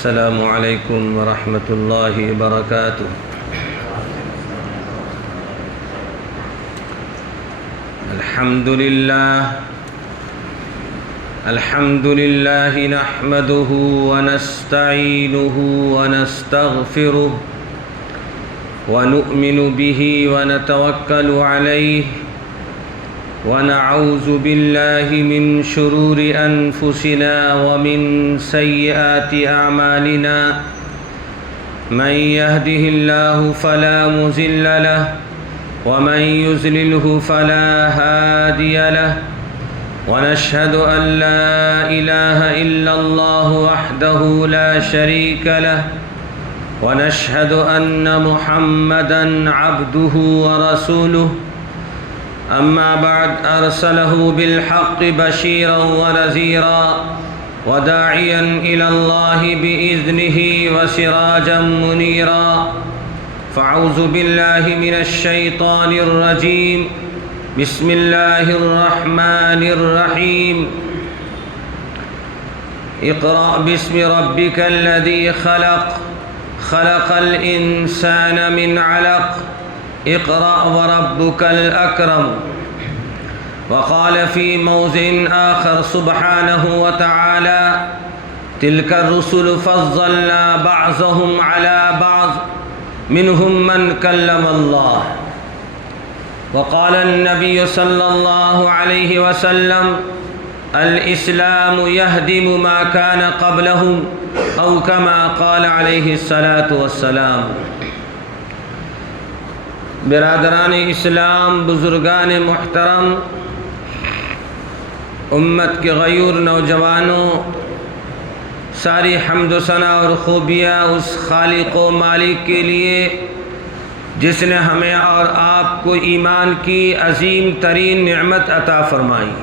السلام علیکم ورحمۃ اللہ وبرکاتہ۔ الحمد للہ نحمده ونستعینه ونستغفره ونؤمن به ونتوکل علیہ ونعوذ باللہ من شرور انفسنا ومن سیئات اعمالنا من يهده الله فلا مضل له ومن يضلله فلا هادي له ونشهد أن لا إله إلا الله وحده لا شريك له ونشهد أن محمدًا عبده ورسوله أما بعد أرسله بالحق بشيرا ونذيرا وداعيا إلى الله بإذنه وسراجا منيرا فأعوذ بالله من الشيطان الرجيم بسم الله الرحمن الرحيم اقرأ باسم ربك الذي خلق الإنسان من علق اقرأ وربك الأكرم وقال في موضع آخر سبحانه وتعالى تلك الرسل فضلنا بعضهم على بعض منهم من كلم الله وقال النبي صلى الله عليه وسلم الإسلام يهدم ما كان قبلهم أو كما قال عليه الصلاة والسلام۔ برادران اسلام، بزرگان محترم، امت کے غیور نوجوانوں، ساری حمد و ثنا اور خوبیاں اس خالق و مالک کے لیے جس نے ہمیں اور آپ کو ایمان کی عظیم ترین نعمت عطا فرمائی،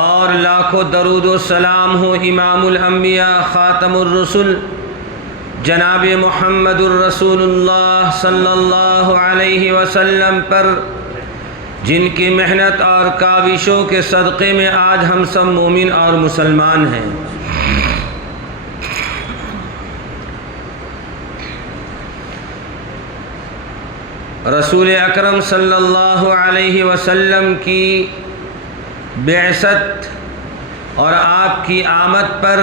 اور لاکھوں درود و سلام ہو امام الانبیاء خاتم الرسل جناب محمد الرسول اللہ صلی اللہ علیہ وسلم پر، جن کی محنت اور کاوشوں کے صدقے میں آج ہم سب مومن اور مسلمان ہیں۔ رسول اکرم صلی اللہ علیہ وسلم کی بعثت اور آپ کی آمد پر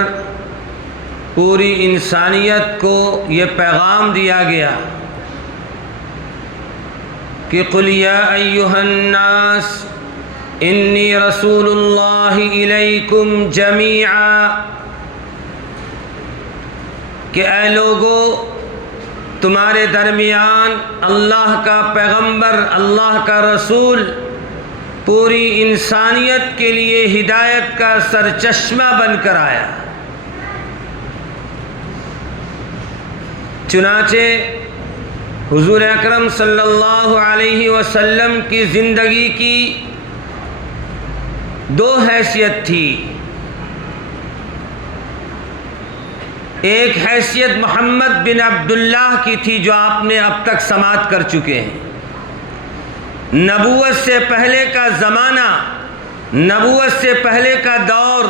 پوری انسانیت کو یہ پیغام دیا گیا کہ قل یا ایھا الناس انی رسول اللہ الیکم جمیعا، کہ اے لوگو تمہارے درمیان اللہ کا پیغمبر، اللہ کا رسول پوری انسانیت کے لیے ہدایت کا سرچشمہ بن کر آیا۔ چنانچہ حضور اکرم صلی اللہ علیہ وسلم کی زندگی کی دو حیثیت تھی۔ ایک حیثیت محمد بن عبداللہ کی تھی جو آپ نے اب تک سماعت کر چکے ہیں۔ نبوت سے پہلے کا زمانہ، نبوت سے پہلے کا دور،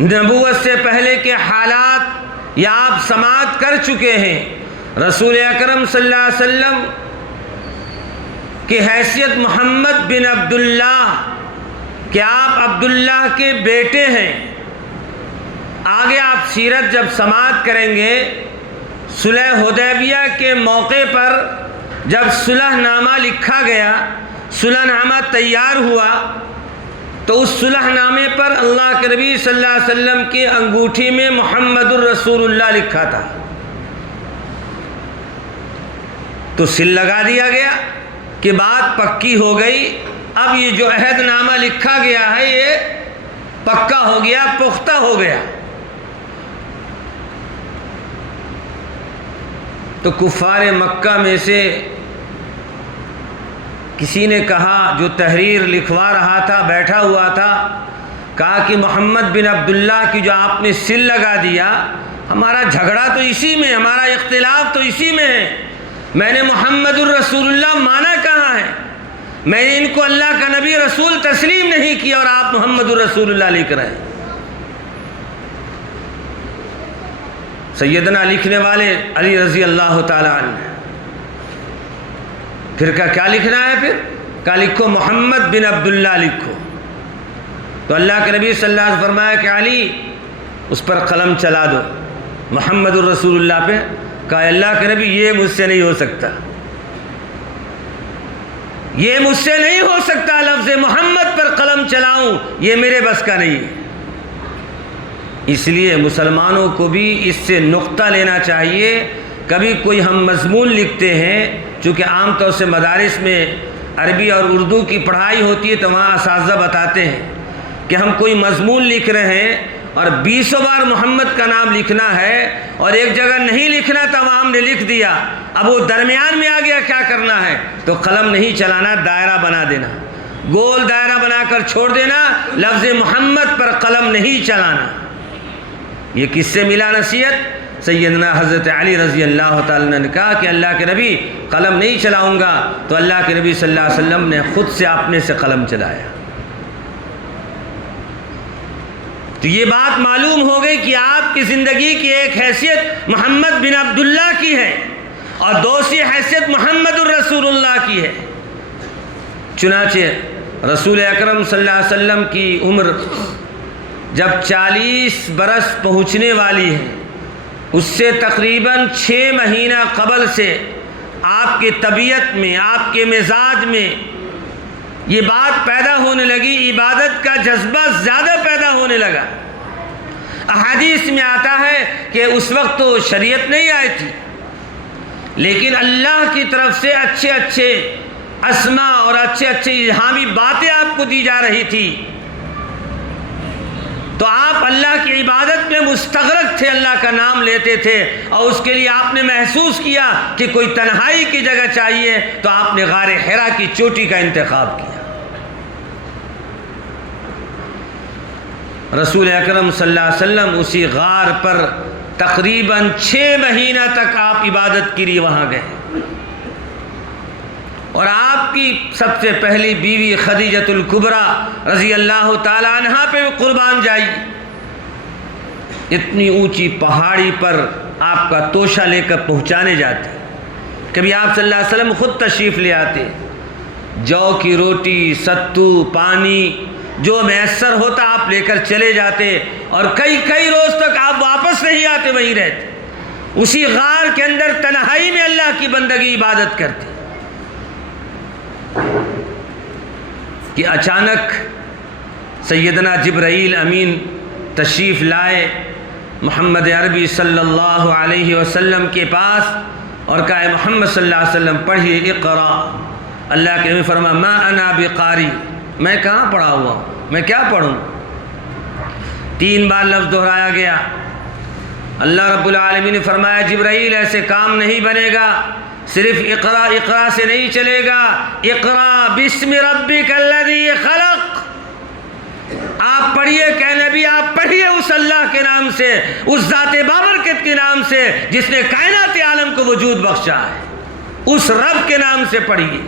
نبوت سے پہلے کے حالات یہ آپ سماعت کر چکے ہیں۔ رسول اکرم صلی اللہ علیہ وسلم کی حیثیت محمد بن عبداللہ کہ آپ عبداللہ کے بیٹے ہیں۔ آگے آپ سیرت جب سماعت کریں گے، صلح حدیبیہ کے موقع پر جب صلح نامہ لکھا گیا، صلح نامہ تیار ہوا، تو اس صلح نامے پر اللہ کے نبی صلی اللہ علیہ وسلم کی انگوٹھی میں محمد الرسول اللہ لکھا تھا، تو سل لگا دیا گیا کہ بات پکی ہو گئی، اب یہ جو عہد نامہ لکھا گیا ہے یہ پکا ہو گیا، پختہ ہو گیا۔ تو کفار مکہ میں سے کسی نے کہا، جو تحریر لکھوا رہا تھا، بیٹھا ہوا تھا، کہا کہ محمد بن عبداللہ کی جو آپ نے سل لگا دیا، ہمارا جھگڑا تو اسی میں، ہمارا اختلاف تو اسی میں ہے، میں نے محمد الرسول اللہ مانا کہاں ہے؟ میں نے ان کو اللہ کا نبی رسول تسلیم نہیں کیا اور آپ محمد الرسول اللہ لکھ رہے ہیں۔ سیدنا لکھنے والے علی رضی اللہ تعالیٰ عنہ، پھر کیا لکھنا ہے؟ پھر کہا لکھو محمد بن عبداللہ لکھو۔ تو اللہ کے نبی صلی اللہ علیہ وسلم فرمایا کہ علی اس پر قلم چلا دو، محمد الرسول اللہ پہ۔ کہا اللہ کے نبی یہ مجھ سے نہیں ہو سکتا، یہ مجھ سے نہیں ہو سکتا، لفظ محمد پر قلم چلاؤں یہ میرے بس کا نہیں ہے۔ اس لیے مسلمانوں کو بھی اس سے نقطہ لینا چاہیے۔ کبھی کوئی ہم مضمون لکھتے ہیں، چونکہ عام طور سے مدارس میں عربی اور اردو کی پڑھائی ہوتی ہے تو وہاں اساتذہ بتاتے ہیں کہ ہم کوئی مضمون لکھ رہے ہیں اور 20 بار محمد کا نام لکھنا ہے اور ایک جگہ نہیں لکھنا تھا وہاں ہم نے لکھ دیا، اب وہ درمیان میں آ گیا، کیا کرنا ہے؟ تو قلم نہیں چلانا، دائرہ بنا دینا، گول دائرہ بنا کر چھوڑ دینا، لفظ محمد پر قلم نہیں چلانا۔ یہ کس سے ملا نصیحت؟ سیدنا حضرت علی رضی اللہ تعالیٰ نے کہا کہ اللہ کے نبی قلم نہیں چلاؤں گا، تو اللہ کے نبی صلی اللہ علیہ وسلم نے خود سے اپنے سے قلم چلایا۔ تو یہ بات معلوم ہو گئی کہ آپ کی زندگی کی ایک حیثیت محمد بن عبداللہ کی ہے اور دوسری حیثیت محمد الرسول اللہ کی ہے۔ چنانچہ رسول اکرم صلی اللہ علیہ وسلم کی عمر جب 40 برس پہنچنے والی ہے، اس سے تقریباً 6 مہینہ قبل سے آپ کی طبیعت میں، آپ کے مزاج میں یہ بات پیدا ہونے لگی، عبادت کا جذبہ زیادہ پیدا ہونے لگا۔ احادیث میں آتا ہے کہ اس وقت تو شریعت نہیں آئی تھی، لیکن اللہ کی طرف سے اچھے اچھے اسماء اور اچھے اچھے الہامی باتیں آپ کو دی جا رہی تھی، تو آپ اللہ کی عبادت میں مستغرق تھے، اللہ کا نام لیتے تھے، اور اس کے لیے آپ نے محسوس کیا کہ کوئی تنہائی کی جگہ چاہیے، تو آپ نے غار حرا کی چوٹی کا انتخاب کیا۔ رسول اکرم صلی اللہ علیہ وسلم اسی غار پر تقریباً 6 مہینہ تک آپ عبادت کے لیے وہاں گئے، اور آپ کی سب سے پہلی بیوی خدیجۃ الکبریٰ رضی اللہ تعالیٰ عنہا پہ قربان جائی۔ اتنی اونچی پہاڑی پر آپ کا توشہ لے کر پہنچانے جاتے، کبھی آپ صلی اللہ علیہ وسلم خود تشریف لے آتے، جو کی روٹی، ستو، پانی جو میسر ہوتا آپ لے کر چلے جاتے، اور کئی روز تک آپ واپس نہیں آتے، وہیں رہتے، اسی غار کے اندر تنہائی میں اللہ کی بندگی عبادت کرتے کہ اچانک سیدنا جبرائیل امین تشریف لائے محمد عربی صلی اللہ علیہ وسلم کے پاس اور کہا اے محمد صلی اللہ علیہ وسلم پڑھیے اقرا۔ اللہ کے نبی فرمایا ما انا بقاری، میں کہاں پڑھا ہوا ہوں، میں کیا پڑھوں؟ 3 بار لفظ دہرایا گیا۔ اللہ رب العالمین نے فرمایا جبرائیل ایسے کام نہیں بنے گا، صرف اقرا سے نہیں چلے گا، اقرا بسم ربک الذی خلق، آپ پڑھیے کہ نبی آپ پڑھیے اس اللہ کے نام سے، اس ذات بابرکت کے نام سے جس نے کائنات عالم کو وجود بخشا ہے، اس رب کے نام سے پڑھیے۔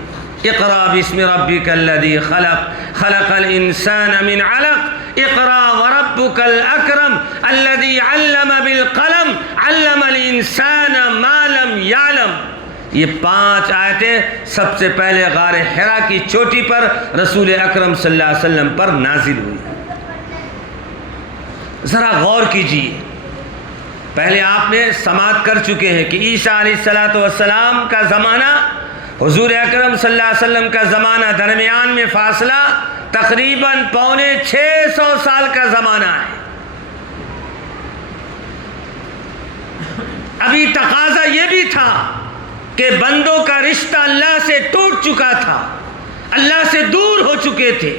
اقرا بسم ربک الذی خلق، خلق الانسان من علق، اقرا وربک الاکرم الذی علم بالقلم، علم الانسان ما لم یعلم۔ یہ 5 آیتیں سب سے پہلے غار حرا کی چوٹی پر رسول اکرم صلی اللہ علیہ وسلم پر نازل ہوئی۔ ذرا غور کیجیے، پہلے آپ نے سماعت کر چکے ہیں کہ عیسیٰ علیہ السلام کا زمانہ، حضور اکرم صلی اللہ علیہ وسلم کا زمانہ، درمیان میں فاصلہ تقریباً 650 سال کا زمانہ ہے۔ ابھی تقاضا یہ بھی تھا کہ بندوں کا رشتہ اللہ سے ٹوٹ چکا تھا، اللہ سے دور ہو چکے تھے،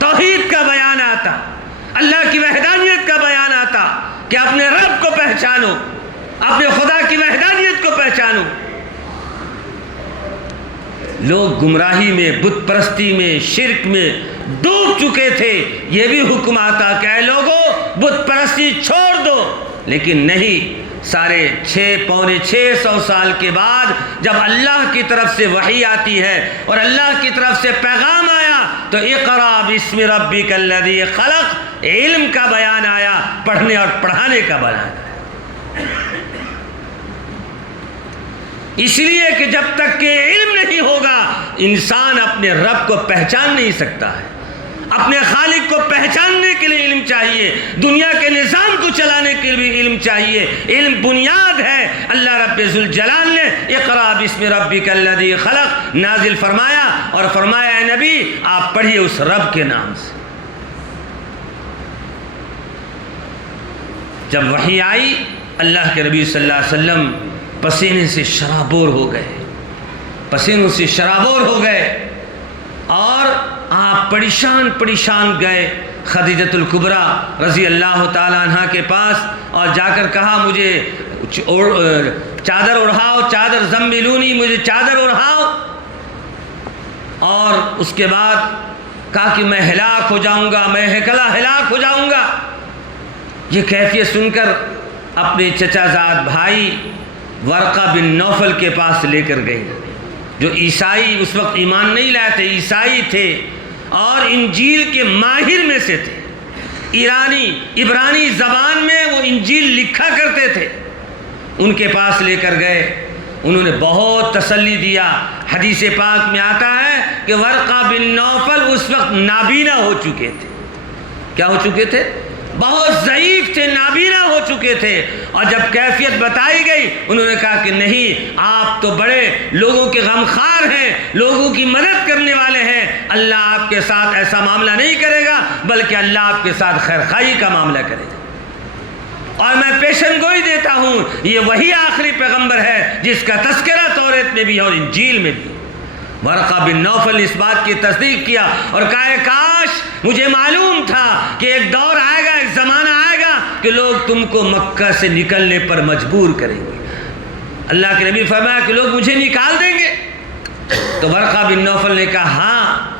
توحید کا بیان آتا، اللہ کی وحدانیت کا بیان آتا کہ اپنے رب کو پہچانو، اپنے خدا کی وحدانیت کو پہچانو۔ لوگ گمراہی میں، بت پرستی میں، شرک میں ڈوب چکے تھے، یہ بھی حکم آتا کہ اے لوگو بت پرستی چھوڑ دو، لیکن نہیں، سارے 600 سال کے بعد جب اللہ کی طرف سے وحی آتی ہے اور اللہ کی طرف سے پیغام آیا تو اقرا بسم ربک الذی خلق، علم کا بیان آیا، پڑھنے اور پڑھانے کا بیان آیا۔ اس لیے کہ جب تک کہ علم نہیں ہوگا انسان اپنے رب کو پہچان نہیں سکتا ہے. اپنے خالق کو پہچاننے کے لیے علم چاہیے، دنیا کے نظام کو چلانے کے لیے بھی علم چاہیے. علم بنیاد ہے. اللہ رب ذوالجلال نے اقرا بسم ربک الذی خلق نازل فرمایا اور فرمایا اے نبی آپ پڑھیے اس رب کے نام سے. جب وحی آئی اللہ کے نبی صلی اللہ علیہ وسلم پسینے سے شرابور ہو گئے، پسینوں سے شرابور ہو گئے اور آپ پریشان گئے خدیجۃ الکبریٰ رضی اللہ تعالیٰ عنہ کے پاس اور جا کر کہا مجھے چادر اڑھاؤ، چادر زملونی، مجھے چادر اڑھاؤ. اور اس کے بعد کہا کہ میں ہلاک ہو جاؤں گا، میں ہلاک ہو جاؤں گا. یہ کیفیت سن کر اپنے چچا زاد بھائی ورقہ بن نوفل کے پاس لے کر گئی، جو عیسائی اس وقت ایمان نہیں لائے تھے، عیسائی تھے اور انجیل کے ماہر میں سے تھے. عبرانی زبان میں وہ انجیل لکھا کرتے تھے. ان کے پاس لے کر گئے، انہوں نے بہت تسلی دیا. حدیث پاک میں آتا ہے کہ ورقہ بن نوفل اس وقت نابینا ہو چکے تھے. کیا ہو چکے تھے؟ بہت ضعیف تھے، نابینا ہو چکے تھے. اور جب کیفیت بتائی گئی انہوں نے کہا کہ نہیں، آپ تو بڑے لوگوں کے غمخوار ہیں، لوگوں کی مدد کرنے والے ہیں. اللہ آپ کے ساتھ ایسا معاملہ نہیں کرے گا بلکہ اللہ آپ کے ساتھ خیر خواہی کا معاملہ کرے گا. اور میں پیشن گوئی دیتا ہوں یہ وہی آخری پیغمبر ہے جس کا تذکرہ توریت میں بھی اور انجیل میں بھی. ورقہ بن نوفل نے اس بات کی تصدیق کیا اور کہا کاش مجھے معلوم تھا کہ ایک دور آئے گا، ایک زمانہ آئے گا کہ لوگ تم کو مکہ سے نکلنے پر مجبور کریں گے. اللہ کے نبی فرمایا کہ لوگ مجھے نکال دیں گے. تو ورقہ بن نوفل نے کہا ہاں.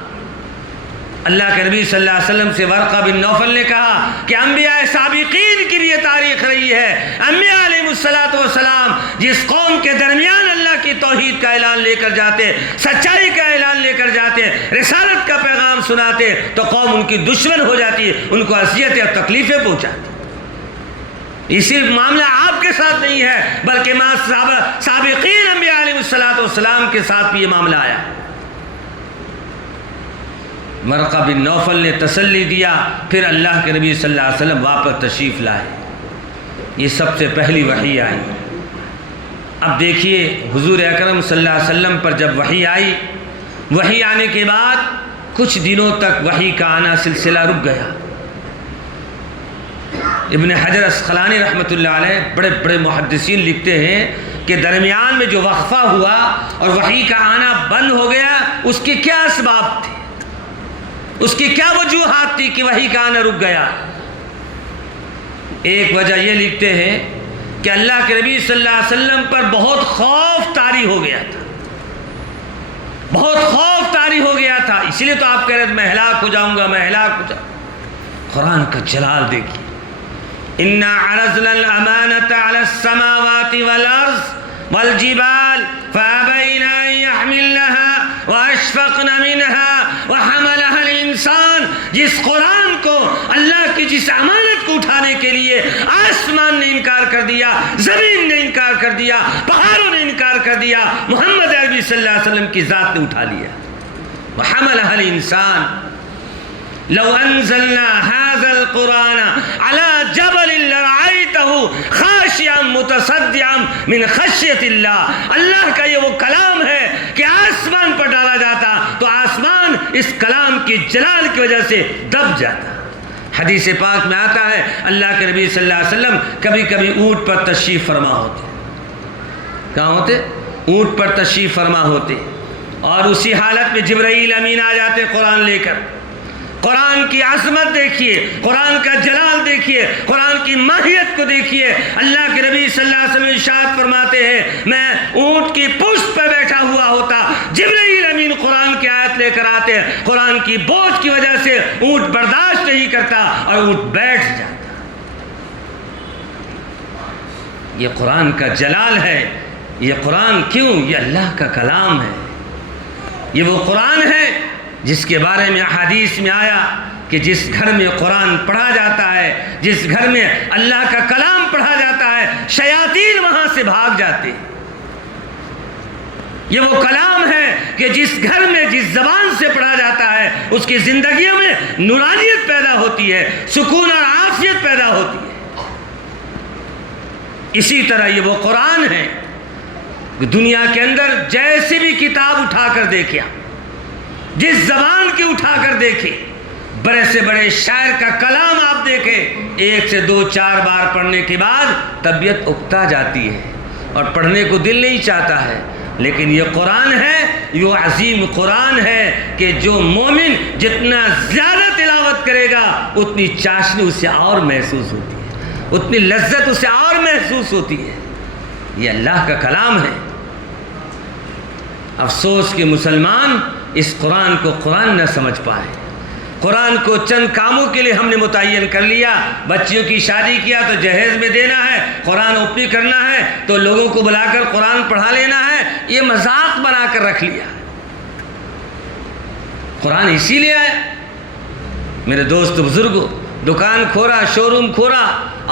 اللہ کے نبی صلی اللہ علیہ وسلم سے ورقہ بن نوفل نے کہا کہ انبیاء سابقین کی بھی یہ تاریخ رہی ہے. انبیاء علیہ السلام جس قوم کے درمیان اللہ کی توحید کا اعلان لے کر جاتے، سچائی کا اعلان لے کر جاتے، رسالت کا پیغام سناتے تو قوم ان کی دشمن ہو جاتی، ان کو اذیتیں اور تکلیفیں پہنچاتی. اسی معاملہ آپ کے ساتھ نہیں ہے بلکہ سابقین انبیاء علیہ السلام کے ساتھ بھی یہ معاملہ آیا. ورقہ بن نوفل نے تسلی دیا. پھر اللہ کے نبی صلی اللہ علیہ وسلم واپس تشریف لائے. یہ سب سے پہلی وحی آئی. اب دیکھیے حضور اکرم صلی اللہ علیہ وسلم پر جب وحی آئی، وحی آنے کے بعد کچھ دنوں تک وحی کا آنا سلسلہ رک گیا. ابن حجر اسقلانی رحمۃ اللہ علیہ بڑے بڑے محدثین لکھتے ہیں کہ درمیان میں جو وقفہ ہوا اور وحی کا آنا بند ہو گیا اس کے کیا اسباب تھے، اس کی کیا وجوہات تھی کہ وحی کا آنا رک گیا. ایک وجہ یہ لکھتے ہیں کہ اللہ کے نبی صلی اللہ علیہ وسلم پر بہت خوف طاری ہو گیا تھا، بہت خوف طاری ہو گیا تھا. اس لیے تو آپ کہہ رہے تھے میں ہلاک ہو جاؤں گا، میں ہلاک ہو جاؤں. قرآن کا جلال دیکھیے، اِنَّا عَرَضْنَا الْأَمَانَةَ عَلَى السَّمَاوَاتِ وَالْأَرْضِ وَالْجِبَالِ فَأَبَيْنَ أَن يَحْمِلْنَهَا وَأَشْفَقْنَ مِنْهَا وَحَمَلَهَا الْإِنسَانُ. جس قرآن کو اللہ کی جس امانت کو اٹھانے کے لیے آسمان نے انکار کر دیا، زمین نے انکار کر دیا، پہاڑوں نے انکار کر دیا، محمد عربی صلی اللہ علیہ وسلم کی ذات نے اٹھا لیا. وَحَمَلَهَا الْإِنسَانُ لو انزلنا هذا القرآن على جبل لرأيته خاشعا متصدعا من خشیت اللہ. اللہ کا یہ وہ کلام ہے کہ آسمان پر ڈالا جاتا تو آسمان اس کلام کی جلال کی وجہ سے دب جاتا. حدیث پاک میں آتا ہے اللہ کے نبی صلی اللہ علیہ وسلم کبھی کبھی اونٹ پر تشریف فرما ہوتے. کہاں ہوتے؟ اونٹ پر تشریف فرما ہوتے اور اسی حالت میں جبرائیل امین آ جاتے قرآن لے کر. قرآن کی عظمت دیکھیے، قرآن کا جلال دیکھیے، قرآن کی ماہیت کو دیکھیے. اللہ کے نبی صلی اللہ علیہ وسلم ارشاد فرماتے ہیں میں اونٹ کی پشت پہ بیٹھا ہوا ہوتا، جبرائیل امین قرآن کی آیت لے کر آتے، قرآن کی بوجھ کی وجہ سے اونٹ برداشت نہیں کرتا اور اونٹ بیٹھ جاتا. یہ قرآن کا جلال ہے. یہ قرآن کیوں؟ یہ اللہ کا کلام ہے. یہ وہ قرآن ہے جس کے بارے میں احادیث میں آیا کہ جس گھر میں قرآن پڑھا جاتا ہے، جس گھر میں اللہ کا کلام پڑھا جاتا ہے، شیاطین وہاں سے بھاگ جاتے ہیں۔ یہ وہ کلام ہے کہ جس گھر میں جس زبان سے پڑھا جاتا ہے اس کی زندگیوں میں نورانیت پیدا ہوتی ہے، سکون اور عافیت پیدا ہوتی ہے۔ اسی طرح یہ وہ قرآن ہے، دنیا کے اندر جیسی بھی کتاب اٹھا کر دیکھیں، جس زبان کی اٹھا کر دیکھیں، بڑے سے بڑے شاعر کا کلام آپ دیکھیں، 1 سے 2 4 بار پڑھنے کے بعد طبیعت اکتا جاتی ہے اور پڑھنے کو دل نہیں چاہتا ہے۔ لیکن یہ قرآن ہے، یہ عظیم قرآن ہے کہ جو مومن جتنا زیادہ تلاوت کرے گا اتنی چاشنی اسے اور محسوس ہوتی ہے، اتنی لذت اسے اور محسوس ہوتی ہے۔ یہ اللہ کا کلام ہے۔ افسوس کہ مسلمان اس قرآن کو قرآن نہ سمجھ پائے۔ قرآن کو چند کاموں کے لیے ہم نے متعین کر لیا، بچیوں کی شادی کیا تو جہیز میں دینا ہے، قرآن اوپی کرنا ہے تو لوگوں کو بلا کر قرآن پڑھا لینا ہے، یہ مذاق بنا کر رکھ لیا۔ قرآن اسی لیے ہے میرے دوست بزرگوں، دکان کھولا، شو روم کھولا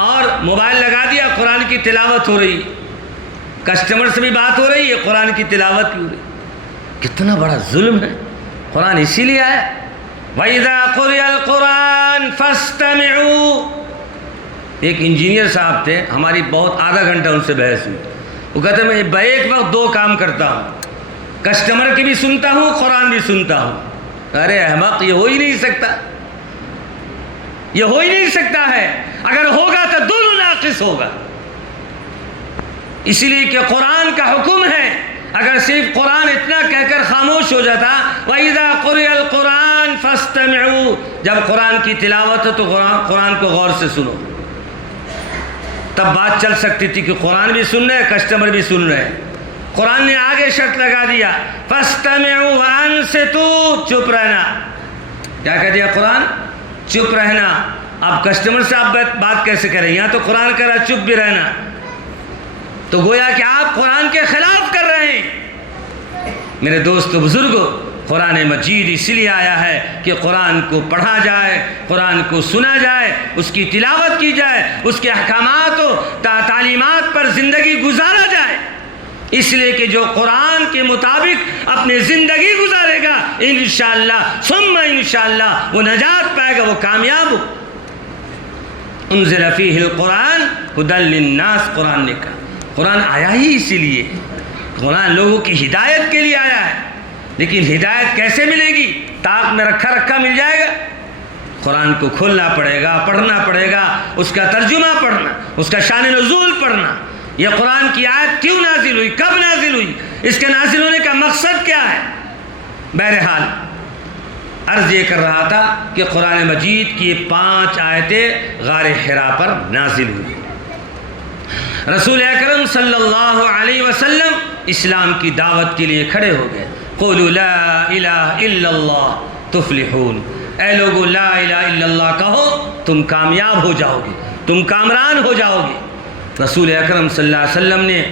اور موبائل لگا دیا، قرآن کی تلاوت ہو رہی، کسٹمر سے بھی بات ہو رہی ہے، قرآن کی تلاوت بھی ہو رہی۔ کتنا بڑا ظلم ہے۔ قرآن اسی لیے ہے وَإِذَا قُرِئَ الْقُرْآنُ فَاسْتَمِعُوا۔ ایک انجینئر صاحب تھے، ہماری بہت آدھا گھنٹہ ان سے بحث ہوئی۔ وہ کہتے ہیں میں ایک وقت 2 کام کرتا ہوں، کسٹمر کی بھی سنتا ہوں، قرآن بھی سنتا ہوں۔ ارے احمق، یہ ہو ہی نہیں سکتا، یہ ہو ہی نہیں سکتا ہے۔ اگر ہوگا تو دونوں ناقص ہوگا۔ اس لیے کہ قرآن کا حکم ہے، اگر صرف قرآن اتنا کہہ کر خاموش ہو جاتا وَإِذَا قُرِئَ الْقُرْآنُ فَاسْتَمِعُوا، جب قرآن کی تلاوت ہے تو قرآن کو غور سے سنو، تب بات چل سکتی تھی کہ قرآن بھی سن رہے، کسٹمر بھی سن رہے۔ قرآن نے آگے شرط لگا دیا فَاسْتَمِعُوا وَأَنصِتُوا، چپ رہنا۔ کیا کہہ دیا قرآن؟ چپ رہنا۔ اب کسٹمر سے آپ بات کیسے کریں؟ یہاں تو قرآن کہہ رہا چپ بھی رہنا، تو گویا کہ آپ قرآن کے خلاف کر رہے ہیں۔ میرے دوست بزرگوں، قرآن مجید اس لیے آیا ہے کہ قرآن کو پڑھا جائے، قرآن کو سنا جائے، اس کی تلاوت کی جائے، اس کے احکامات و تعلیمات پر زندگی گزارا جائے۔ اس لیے کہ جو قرآن کے مطابق اپنی زندگی گزارے گا انشاءاللہ ثم انشاءاللہ وہ نجات پائے گا، وہ کامیاب ہو۔ انزل فیہ القرآن ھدی للناس، قرآن نے کہا قرآن آیا ہی اسی لیے، قرآن لوگوں کی ہدایت کے لیے آیا ہے۔ لیکن ہدایت کیسے ملے گی؟ طاق میں رکھا مل جائے گا؟ قرآن کو کھولنا پڑے گا، پڑھنا پڑے گا، اس کا ترجمہ پڑھنا، اس کا شان نزول پڑھنا، یہ قرآن کی آیت کیوں نازل ہوئی، کب نازل ہوئی، اس کے نازل ہونے کا مقصد کیا ہے۔ بہرحال عرض یہ کر رہا تھا کہ قرآن مجید کی 5 آیتیں غار حرا پر نازل ہوئی۔ رسول اکرم صلی اللہ علیہ وسلم اسلام کی دعوت کے لیے کھڑے ہو گئے۔ قولوا لا الہ الا اللہ تفلحون، اے لوگو لا الہ الا اللہ کہو، تم کامیاب ہو جاؤ گے، تم کامران ہو جاؤ گے۔ رسول اکرم صلی اللہ علیہ وسلم نے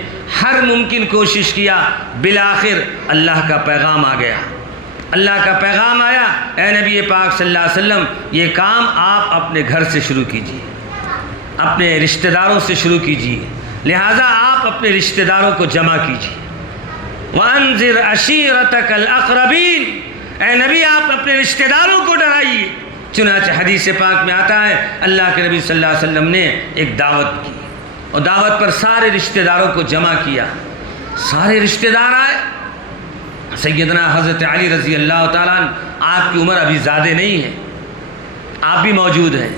ہر ممکن کوشش کیا، بالآخر اللہ کا پیغام آ گیا، اللہ کا پیغام آیا، اے نبی پاک صلی اللہ علیہ وسلم یہ کام آپ اپنے گھر سے شروع کیجیے، اپنے رشتہ داروں سے شروع کیجیے، لہٰذا آپ اپنے رشتہ داروں کو جمع کیجیے۔ وَأَنذِرْ عَشِيرَتَكَ الْأَقْرَبِينَ، اے نبی آپ اپنے رشتہ داروں کو ڈرائیے۔ چنانچہ حدیث پاک میں آتا ہے اللہ کے نبی صلی اللہ علیہ وسلم نے ایک دعوت کی اور دعوت پر سارے رشتہ داروں کو جمع کیا۔ سارے رشتہ دار آئے، سیدنا حضرت علی رضی اللہ تعالیٰ عنہ، آپ کی عمر ابھی زیادہ نہیں ہے، آپ بھی موجود ہیں۔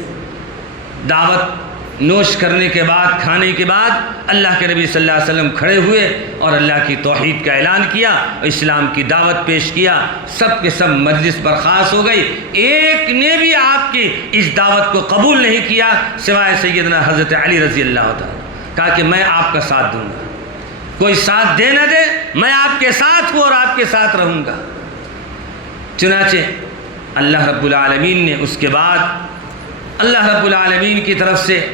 دعوت نوش کرنے کے بعد، کھانے کے بعد اللہ کے نبی صلی اللہ علیہ وسلم کھڑے ہوئے اور اللہ کی توحید کا اعلان کیا، اسلام کی دعوت پیش کیا۔ سب کے سب مجلس برخاست ہو گئی، ایک نے بھی آپ کی اس دعوت کو قبول نہیں کیا سوائے سیدنا حضرت علی رضی اللہ تعالیٰ۔ کہا کہ میں آپ کا ساتھ دوں گا، کوئی ساتھ دے نہ دے میں آپ کے ساتھ ہوں اور آپ کے ساتھ رہوں گا۔ چنانچہ اللہ رب العالمین نے اس کے بعد اللہ رب العالمین کی طرف سے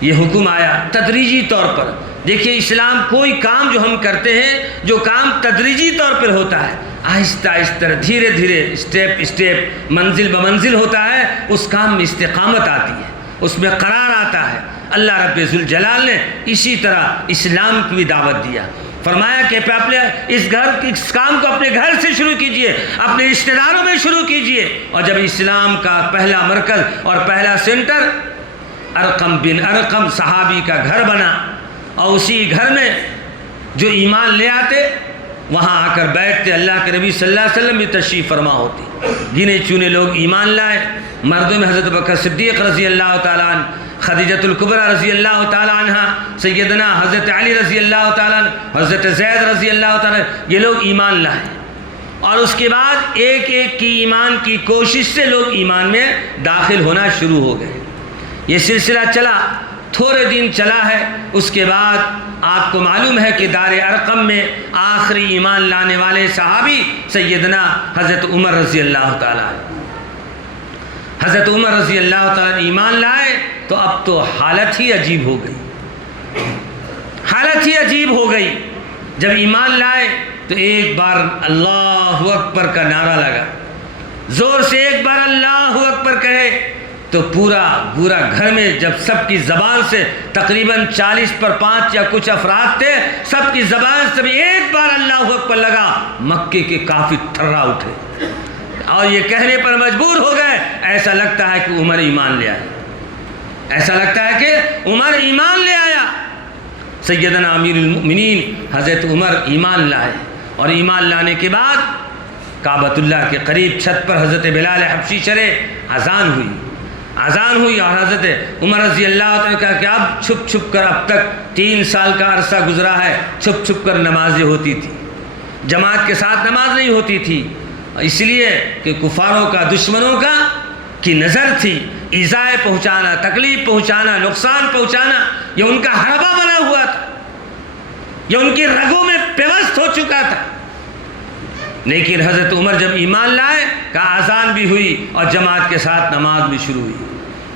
یہ حکم آیا تدریجی طور پر۔ دیکھیے اسلام کوئی کام جو ہم کرتے ہیں، جو کام تدریجی طور پر ہوتا ہے، آہستہ آہستہ دھیرے دھیرے اسٹیپ منزل بمنزل ہوتا ہے، اس کام میں استقامت آتی ہے، اس میں قرار آتا ہے۔ اللہ رب ذوالجلال نے اسی طرح اسلام کی بھی دعوت دیا. فرمایا کہ اپنے اس کام کو اپنے گھر سے شروع کیجئے، اپنے رشتہ داروں میں شروع کیجئے. اور جب اسلام کا پہلا مرکز اور پہلا سینٹر ارقم بن ارقم صحابی کا گھر بنا، اور اسی گھر میں جو ایمان لے آتے وہاں آ کر بیٹھتے، اللہ کے نبی صلی اللہ علیہ وسلم بھی تشریف فرما ہوتی. گنے چونے لوگ ایمان لائے. مردوں میں حضرت بکر صدیق رضی اللہ تعالیٰ عنہ، خدیجۃ الکبریٰ رضی اللہ تعالیٰ عنہ، سیدنا حضرت علی رضی اللہ تعالیٰ عنہ، حضرت زید رضی اللہ تعالیٰ عنہ، یہ لوگ ایمان لائے. اور اس کے بعد ایک ایک کی ایمان کی کوشش سے لوگ ایمان میں داخل ہونا شروع ہو گئے. یہ سلسلہ چلا، تھوڑے دن چلا ہے. اس کے بعد آپ کو معلوم ہے کہ دار ارقم میں آخری ایمان لانے والے صحابی سیدنا حضرت عمر رضی اللہ تعالیٰ عنہ. حضرت عمر رضی اللہ تعالیٰ عنہ ایمان لائے تو اب تو حالت ہی عجیب ہو گئی. حالت ہی عجیب ہو گئی. جب ایمان لائے تو ایک بار اللہ اکبر کا نعرہ لگا، زور سے ایک بار اللہ اکبر کہے تو پورا گھر میں جب سب کی زبان سے تقریباً 40 پر 5 یا کچھ افراد تھے، سب کی زبان سے بھی ایک بار اللہ اکبر لگا، مکے کے کافی تھرا اٹھے اور یہ کہنے پر مجبور ہو گئے ایسا لگتا ہے کہ عمر ایمان لے آیا، ایسا لگتا ہے کہ عمر ایمان لے آیا. سیدنا امیر المؤمنین حضرت عمر ایمان لائے، اور ایمان لانے کے بعد کعبۃ اللہ کے قریب چھت پر حضرت بلال حبشی شرح اذان ہوئی اور حضرت عمر رضی اللہ عنہ نے کہا کہ اب چھپ کر، اب تک 3 سال کا عرصہ گزرا ہے، چھپ کر نمازیں ہوتی تھی، جماعت کے ساتھ نماز نہیں ہوتی تھی، اس لیے کہ کفاروں کا، دشمنوں کا کی نظر تھی، ایذائے پہنچانا، تکلیف پہنچانا، نقصان پہنچانا، یہ ان کا حربہ بنا ہوا تھا، یہ ان کی رگوں میں پیوست ہو چکا تھا. لیکن حضرت عمر جب ایمان لائے کہ اذان بھی ہوئی اور جماعت کے ساتھ نماز بھی شروع ہوئی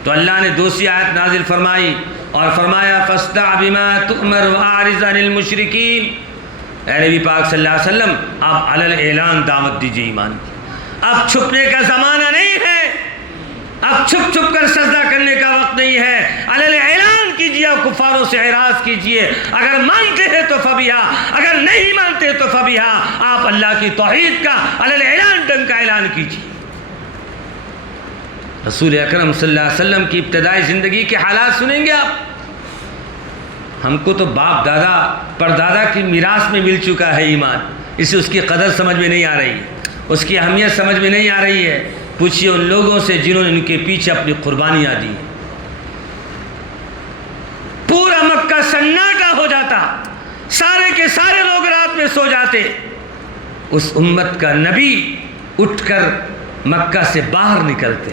تو اللہ نے دوسری آیت نازل فرمائی اور فرمایا فاصدع بما تؤمر واعرض عن المشرکین. اے نبی پاک صلی اللہ علیہ وسلم آپ علی الاعلان دعوت دیجیے ایمان کی. اب چھپنے کا زمانہ نہیں ہے، اب چھپ کر سجدہ کرنے کا وقت نہیں ہے. علی الاعلان کیجیے اور کفاروں سے اعراض کیجیے. اگر مانتے ہیں تو فبیہا، اگر نہیں مانتے تو فبیہا. آپ اللہ کی توحید کا علی الاعلان ڈنگ کا اعلان کیجیے. رسول اکرم صلی اللہ علیہ وسلم کی ابتدائی زندگی کے حالات سنیں گے آپ. ہم کو تو باپ دادا پردادا کی میراث میں مل چکا ہے ایمان، اسے اس کی قدر سمجھ میں نہیں آ رہی ہے، اس کی اہمیت سمجھ میں نہیں آ رہی ہے. پوچھئے ان لوگوں سے جنہوں نے ان کے پیچھے اپنی قربانیاں دی. پورا مکہ سناٹا ہو جاتا، سارے کے سارے لوگ رات میں سو جاتے. اس امت کا نبی اٹھ کر مکہ سے باہر نکلتے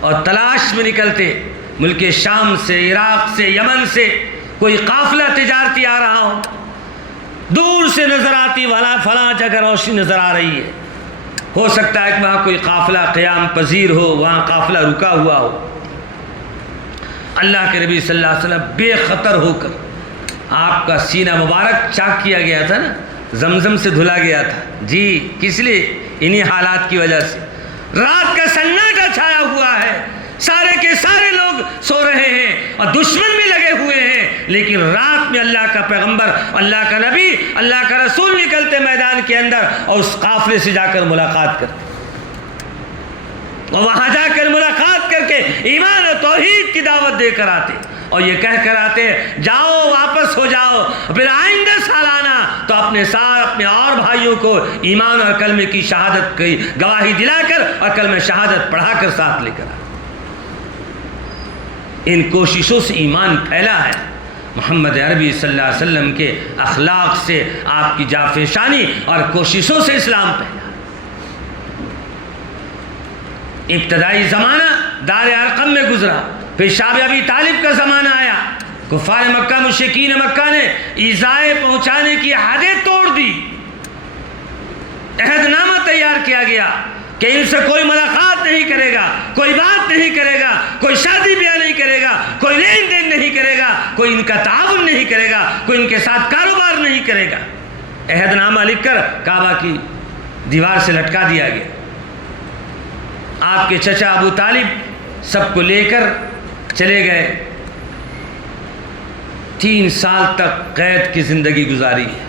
اور تلاش میں نکلتے. ملک شام سے، عراق سے، یمن سے کوئی قافلہ تجارتی آ رہا ہو، دور سے نظر آتی فلاں جگہ روشنی نظر آ رہی ہے. ہو سکتا ہے کہ وہاں کوئی قافلہ قیام پذیر ہو، وہاں قافلہ رکا ہوا ہو. اللہ کے نبی صلی اللہ علیہ وسلم بے خطر ہو کر، آپ کا سینہ مبارک چاک کیا گیا تھا نا، زمزم سے دھلا گیا تھا. جی کس لیے؟ انہی حالات کی وجہ سے. رات کا سناٹا چھایا ہوا ہے، سارے کے سارے لوگ سو رہے ہیں اور دشمن بھی لگے ہوئے ہیں، لیکن رات میں اللہ کا پیغمبر، اللہ کا نبی، اللہ کا رسول نکلتے میدان کے اندر اور اس قافلے سے جا کر ملاقات کرتے، اور وہاں جا کر ملاقات کر کے ایمان و توحید کی دعوت دے کر آتے اور یہ کہہ کر آتے جاؤ واپس ہو جاؤ، پھر آئندہ سال آنا تو اپنے ساتھ اپنے اور بھائیوں کو ایمان اور کلمے کی شہادت کی گواہی دلا کر اور کلمہ شہادت پڑھا کر ساتھ لے کر آئے. ان کوششوں سے ایمان پھیلا ہے. محمد عربی صلی اللہ علیہ وسلم کے اخلاق سے، آپ کی جافشانی اور کوششوں سے اسلام پھیلا. ابتدائی زمانہ دار ارقم میں گزرا، پھر شاب ابی طالب کا زمانہ آیا. کفار مکہ، مشرکین مکہ نے ایذائے پہنچانے کی حدیں توڑ دی. عہد نامہ تیار کیا گیا کہ ان سے کوئی ملاقات نہیں کرے گا، کوئی بات نہیں کرے گا، کوئی شادی بیاہ نہیں کرے گا، کوئی لین دین نہیں کرے گا، کوئی ان کا تعاون نہیں کرے گا، کوئی ان کے ساتھ کاروبار نہیں کرے گا. عہد نامہ لکھ کر کعبہ کی دیوار سے لٹکا دیا گیا. آپ کے چچا ابو طالب سب کو لے کر چلے گئے 3 سال تک قید کی زندگی گزاری ہے۔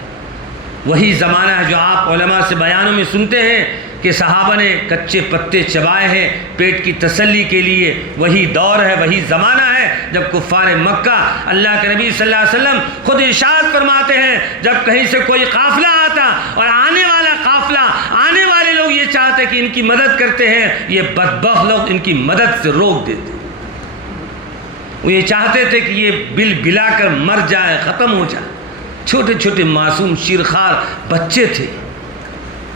وہی زمانہ ہے جو آپ علماء سے بیانوں میں سنتے ہیں کہ صحابہ نے کچے پتے چبائے ہیں پیٹ کی تسلی کے لیے۔ وہی دور ہے، وہی زمانہ ہے جب کفار مکہ، اللہ کے نبی صلی اللہ علیہ وسلم خود ارشاد فرماتے ہیں، جب کہیں سے کوئی قافلہ آتا اور آنے والا قافلہ، آنے والے لوگ یہ چاہتے کہ ان کی مدد کرتے ہیں، یہ بدبخت لوگ ان کی مدد سے روک دیتے۔ وہ یہ چاہتے تھے کہ یہ بل بلا کر مر جائے، ختم ہو جائے۔ چھوٹے چھوٹے معصوم شیرخوار بچے تھے،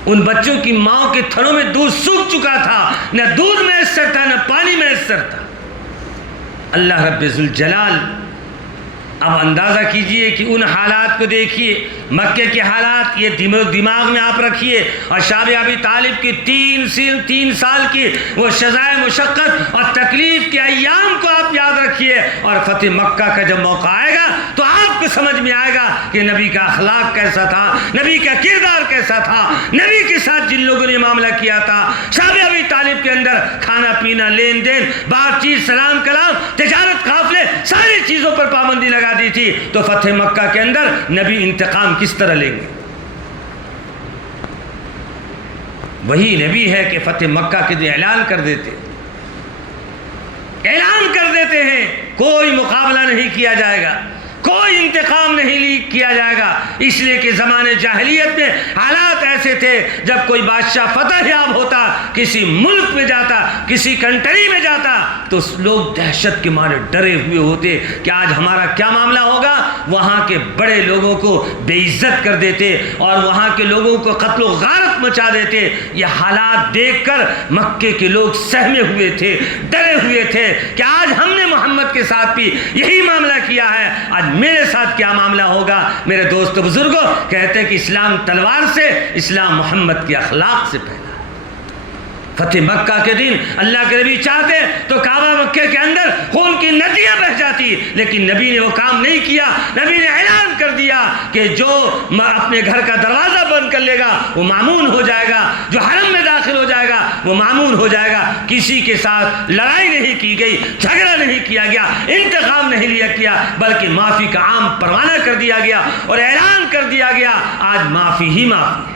ان بچوں کی ماں کے تھنوں میں دودھ سوکھ چکا تھا، نہ دودھ میسر تھا نہ پانی میسر تھا۔ اللہ رب ذوالجلال، اب اندازہ کیجئے کہ ان حالات کو دیکھیے، مکے کے حالات یہ دماغ میں آپ رکھیے، اور شاب ابی طالب کی 3 سال کی وہ سزائے مشقت اور تکلیف کے ایام کو آپ یاد رکھیے، اور فتح مکہ کا جب موقع آئے گا تو آپ کو سمجھ میں آئے گا کہ نبی کا اخلاق کیسا تھا، نبی کا کردار کیسا تھا، نبی کے ساتھ جن لوگوں نے معاملہ کیا تھا۔ شاب ابی طالب کے اندر کھانا پینا، لین دین، بات چیت، سلام کلام، تجارت، قافلے، ساری چیزوں پر پابندی لگا دی تھی، تو فتح مکہ کے اندر نبی انتقام کس طرح لیں گے؟ وہی نبی ہے کہ فتح مکہ کے دن اعلان کر دیتے ہیں کوئی مقابلہ نہیں کیا جائے گا، کوئی انتقام نہیں کیا جائے گا، اس لیے کہ زمانے جاہلیت میں حالات ایسے تھے، جب کوئی بادشاہ فتح یاب ہوتا، کسی ملک میں جاتا، کسی کنٹری میں جاتا، تو لوگ دہشت کے مارے ڈرے ہوئے ہوتے کہ آج ہمارا کیا معاملہ ہوگا۔ وہاں کے بڑے لوگوں کو بے عزت کر دیتے اور وہاں کے لوگوں کو قتل و غارت مچا دیتے۔ یہ حالات دیکھ کر مکے کے لوگ سہمے ہوئے تھے، ڈرے ہوئے تھے کہ آج ہم نے محمد کے ساتھ بھی یہی معاملہ کیا ہے، آج میرے ساتھ کیا معاملہ ہوگا۔ میرے دوست بزرگوں، کہتے ہیں کہ اسلام تلوار سے، اسلام محمد کے اخلاق سے پہلا۔ فتح مکہ کے دن اللہ کے نبی چاہتے تو کعبہ مکہ کے اندر خون کی ندیاں بہہ جاتی، لیکن نبی نے وہ کام نہیں کیا۔ نبی نے اعلان کر دیا کہ جو اپنے گھر کا دروازہ بند کر لے گا وہ مامون ہو جائے گا، جو حرم میں داخل ہو جائے گا وہ مامون ہو جائے گا۔ کسی کے ساتھ لڑائی نہیں کی گئی، جھگڑا نہیں کیا گیا، انتقام نہیں لیا گیا، بلکہ معافی کا عام پروانہ کر دیا گیا اور اعلان کر دیا گیا آج معافی ہی معافی ہے۔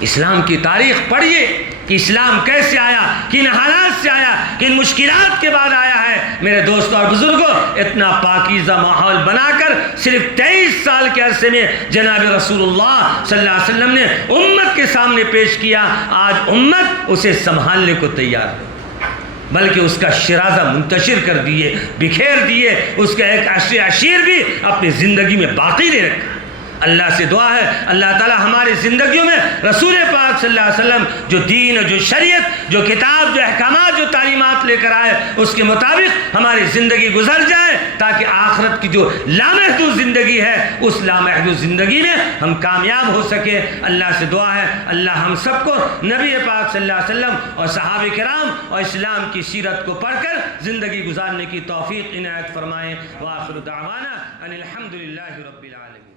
اسلام کی تاریخ پڑھیے کہ اسلام کیسے آیا، کن حالات سے آیا، کن مشکلات کے بعد آیا ہے۔ میرے دوستوں اور بزرگوں، اتنا پاکیزہ ماحول بنا کر صرف 23 سال کے عرصے میں جناب رسول اللہ صلی اللہ علیہ وسلم نے امت کے سامنے پیش کیا۔ آج امت اسے سنبھالنے کو تیار ہے، بلکہ اس کا شرازہ منتشر کر دیے، بکھیر دیے، اس کا ایک عشیر بھی اپنی زندگی میں باقی نہیں رکھا۔ اللہ سے دعا ہے اللہ تعالی ہماری زندگیوں میں رسول پاک صلی اللہ علیہ وسلم جو دین، جو شریعت، جو کتاب، جو احکامات، جو تعلیمات لے کر آئے، اس کے مطابق ہماری زندگی گزر جائے، تاکہ آخرت کی جو لامحدود زندگی ہے اس لامحدود زندگی میں ہم کامیاب ہو سکے۔ اللہ سے دعا ہے اللہ ہم سب کو نبی پاک صلی اللہ علیہ وسلم اور صحابہ کرام اور اسلام کی سیرت کو پڑھ کر زندگی گزارنے کی توفیق عنایت فرمائے۔ وآخر دعوانا ان الحمد للہ رب العالمین۔